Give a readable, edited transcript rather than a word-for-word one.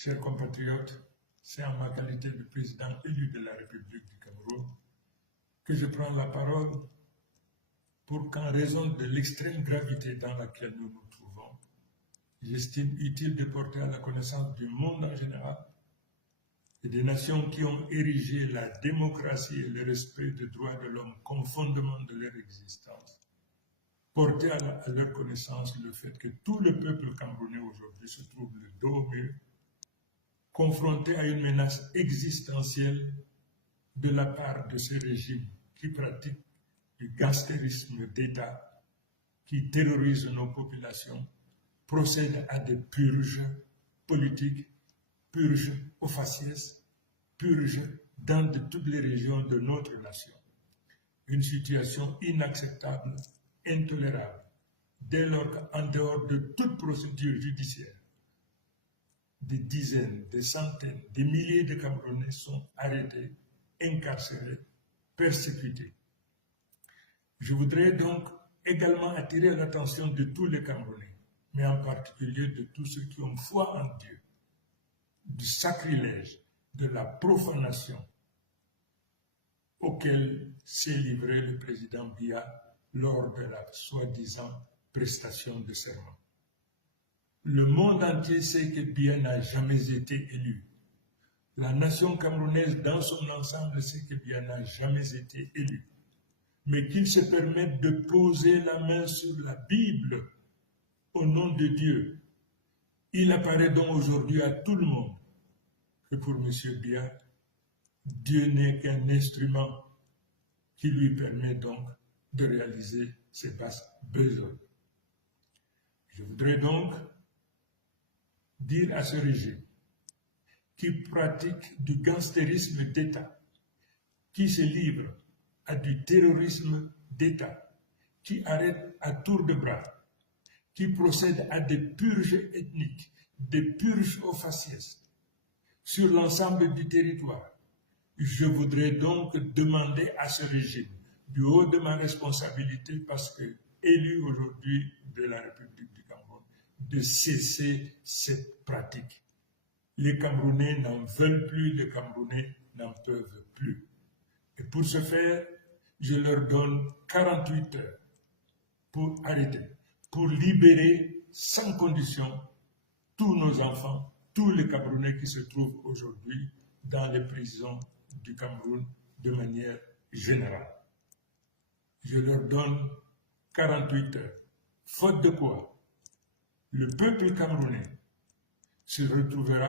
Chers compatriotes, c'est en ma qualité de président élu de la République du Cameroun que je prends la parole pour qu'en raison de l'extrême gravité dans laquelle nous nous trouvons, j'estime utile de porter à la connaissance du monde en général et des nations qui ont érigé la démocratie et le respect des droits de l'homme comme fondement de leur existence, porter à leur connaissance le fait que tout le peuple camerounais aujourd'hui se trouve le dos au mur, confronté à une menace existentielle de la part de ce régime qui pratique du gangstérisme d'État, qui terrorise nos populations, procède à des purges politiques, purges au faciès, purges dans toutes les régions de notre nation. Une situation inacceptable, intolérable, dès lors qu'en dehors de toute procédure judiciaire, des dizaines, des centaines, des milliers de Camerounais sont arrêtés, incarcérés, persécutés. Je voudrais donc également attirer l'attention de tous les Camerounais, mais en particulier de tous ceux qui ont foi en Dieu, du sacrilège, de la profanation auquel s'est livré le président Biya lors de la soi-disant prestation de serment. Le monde entier sait que Biya n'a jamais été élu. La nation camerounaise dans son ensemble sait que Biya n'a jamais été élu. Mais qu'il se permette de poser la main sur la Bible au nom de Dieu. Il apparaît donc aujourd'hui à tout le monde que pour M. Biya, Dieu n'est qu'un instrument qui lui permet donc de réaliser ses basses besognes. Je voudrais donc dire à ce régime qui pratique du gangstérisme d'État, qui se livre à du terrorisme d'État, qui arrête à tour de bras, qui procède à des purges ethniques, des purges au faciès sur l'ensemble du territoire. Je voudrais donc demander à ce régime, du haut de ma responsabilité, parce que élu aujourd'hui de la République du Cameroun, de cesser cette pratique. Les Camerounais n'en veulent plus, les Camerounais n'en peuvent plus. Et pour ce faire, je leur donne 48 heures pour arrêter, pour libérer sans condition tous nos enfants, tous les Camerounais qui se trouvent aujourd'hui dans les prisons du Cameroun de manière générale. Je leur donne 48 heures, faute de quoi le peuple camerounais se retrouvera